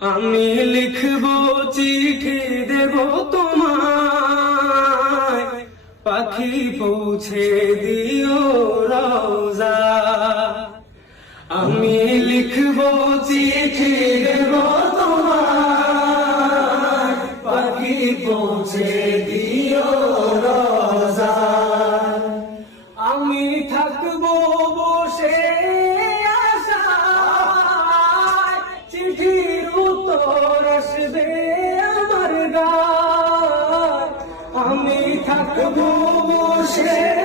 আমি লিখবো চিঠি দেব তোমায়, পাখি পৌঁছে দিও রওজা। আমি লিখবো চিঠি দেব তোমায়, পাখি পৌঁছে দিও রওজা। আমি থাকবো বসে আশায়, চিঠির উত্তর আসবে আমার গায়। আমি থাকবো বসে